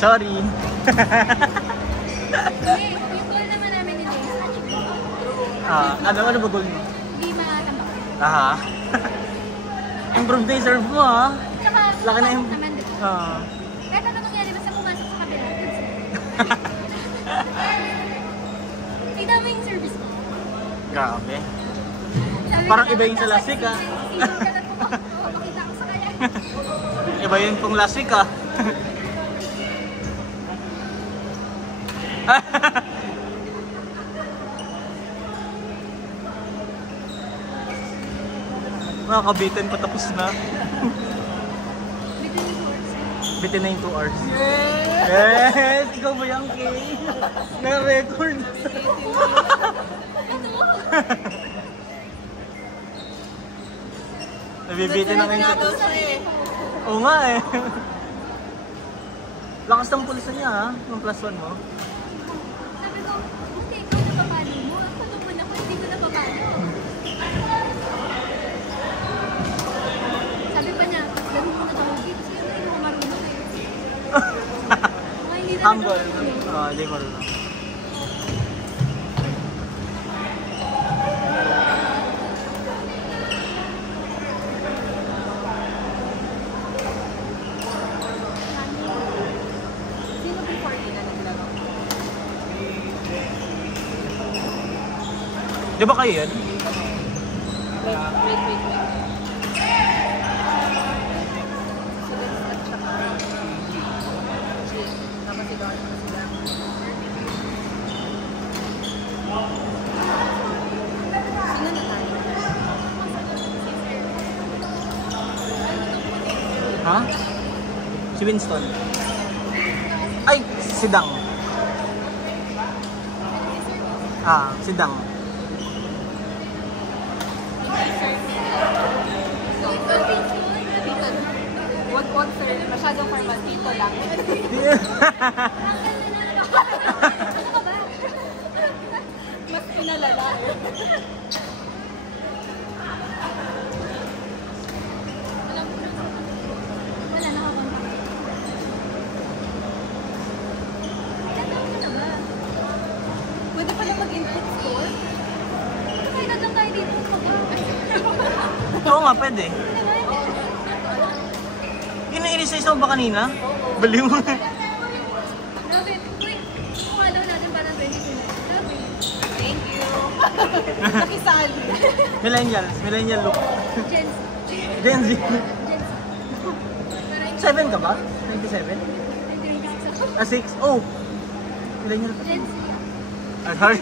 Sorry. Yung goal naman namin ni James, Ano ba goal mo? hindi makatambak. Aha. Improve na yung serve mo, ha? Tsaka, Laki na yung... naman din. Kahit ano nangyari, basta pumasok sa kabila. Tignan mo yung service mo. Grabe. Sabi Parang ko, iba yung sa last week, ah. Tingin ka na makita ko sa kanya. Iba yun pong last week, ha? Nakakabitin pa, tapos na. Bitin na yung 2 hours. Yes! Ikaw ba yung Kay? Na-record. Nabibitin na ngayon sa 2. Oo nga eh. Lakas ng pulisan niya, ha? Yung +1 mo. Sabi ko, okay, ikaw napapalo mo. Ako naman ako, hindi ko napapalo. Sabi pa niya, gano'n mo na daw dito. Sige, hindi ko marunong eh. Hindi na Humble. Hindi marunong. Sino before nila naglaro? Di ba kayo yan? Wait. Ha? Si Winston. Ay, si Dang. Si Dang. Wag sir, masyadong formal dito lang. Ano ka ba? Mas pinalala. Wala, nakakontak. Tatawag na ba? Pwede pala mag-input score? Kaya lang tayo dito. Oo nga, pwede. Yun ang inisay mo ba kanina? Baliw mo. Grabe, uy, mukha daw natin parang 22 na. Grabe. Thank you. Nakisali. Millennial look. Gen Z. Gen Z. Gen Z. 7 ka ba? 27? 26 ako. 6? Oh! Millennial pa. Gen Z. Sorry.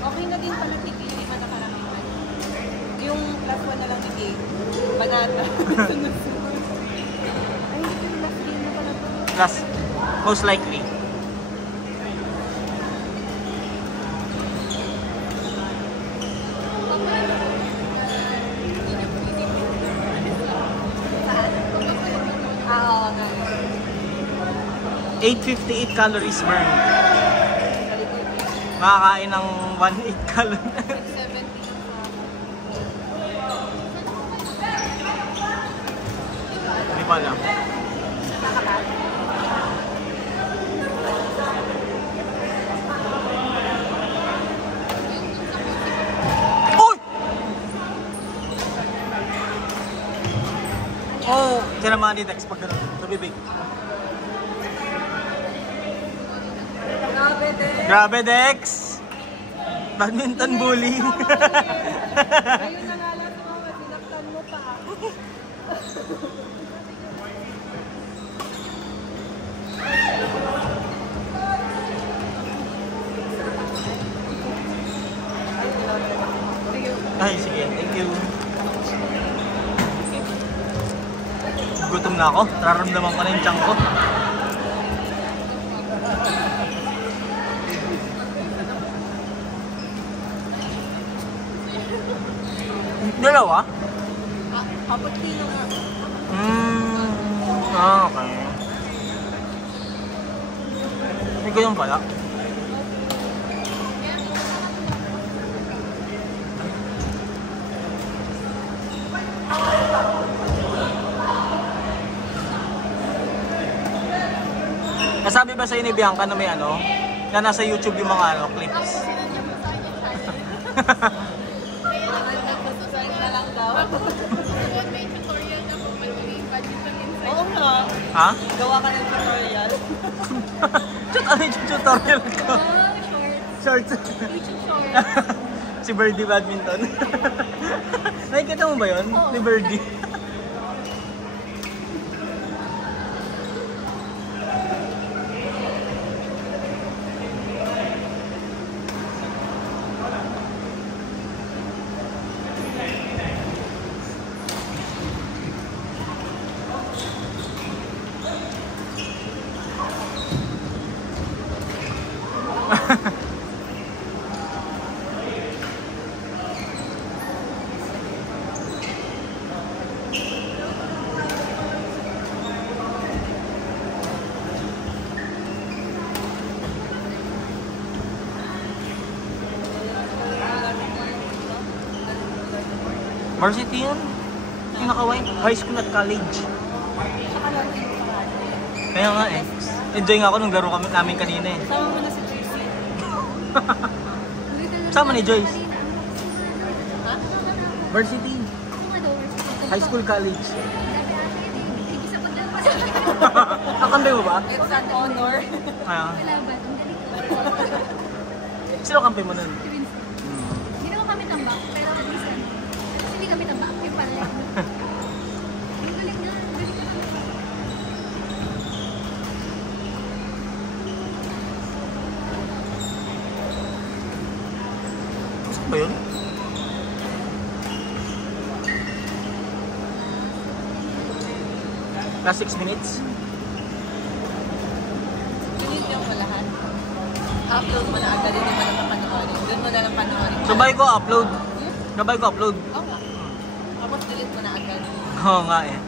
Okay na din pala si Kay, ano karamihan. Yung +1 na lang ni Kay, banata. Ay, hindi yung last game na pala to. Plus, most likely. Oo nga. 858 calories burned. Makakain ng 1.8 calories. 70. Hindi pa alam. Uy! Oh, sinamahan ni Dex pag gano'n. Sa bibig. Grabe din. Grabe, Dex! Badminton bully. Ayun na nga lang mga sinaktan mo pa. Ay, sige. Thank you. Gutom na ako. Nararamdaman ko na yung tiyan ko. Dalawa? Cappuccino nga. Okay. Hindi ko yung pala. Nasabi ba sa'yo ni Bianca na may ano? Na nasa YouTube yung mga ano, clips? Nag-subscribe na lang daw. May tutorial na kung mag-i-budget ng insight. Oo nga. Ha? Gawa ka ng tutorial. Ano yung tutorial ko? Shorts. Shorts. YouTube shorts. Si Birdie Badminton. Nakikita mo ba yun? Oo. Ni Birdie. Varsity yun. Yung nakaway. High school at college. Kaya nga eh. Enjoy nga ako nung laro kami namin kanina eh. Sama mo na si JC. Sama ni Joyce. Ha? Varsity. High school, college. Nakambay mo ba? It's an honor. Kaya. Kalaban, ang galing. Sino kampi mo nun? Hindi naman kami tambak, pero at least ano. Kasi hindi kami tambak, yung pala. Ang galing na, ang galing na. Saan ba yun? Last 6 minutes? Pinigyan mo lahat. Upload mo na agad, hindi mo na papanoorin. Doon mo na lang panoorin. Sabay ko upload. Sabay ko upload. Oo nga. Tapos delete mo na agad. Oo nga eh.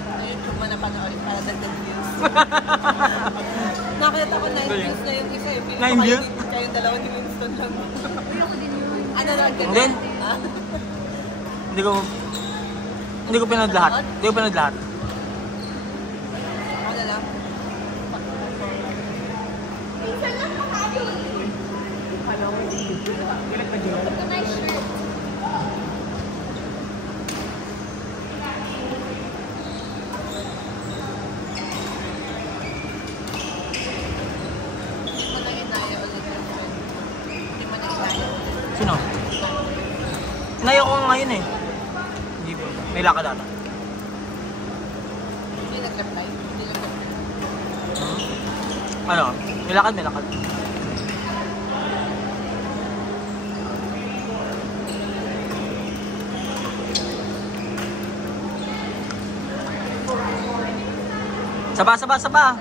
Sa YouTube mo na panoorin para dagdag views. Nakita ko 9 views na yung isa. Yung 9 views? Kayong dalawa ni Winston lang. Uy, ako din yun. Ano lang And then, Ha? hindi ko pinanood lahat. Hindi ko pinanood lahat. Ako na lang. Ito nice shirt. Hindi mo na inaya ulit yung friend. Hindi mo na inaya ulit. Sino? Inaya ko nga ngayon eh. Hindi ba? May lakad ata. Hindi nag-reply. Hindi nag-reply. Ano? May lakad, may lakad. Saba, saba, saba!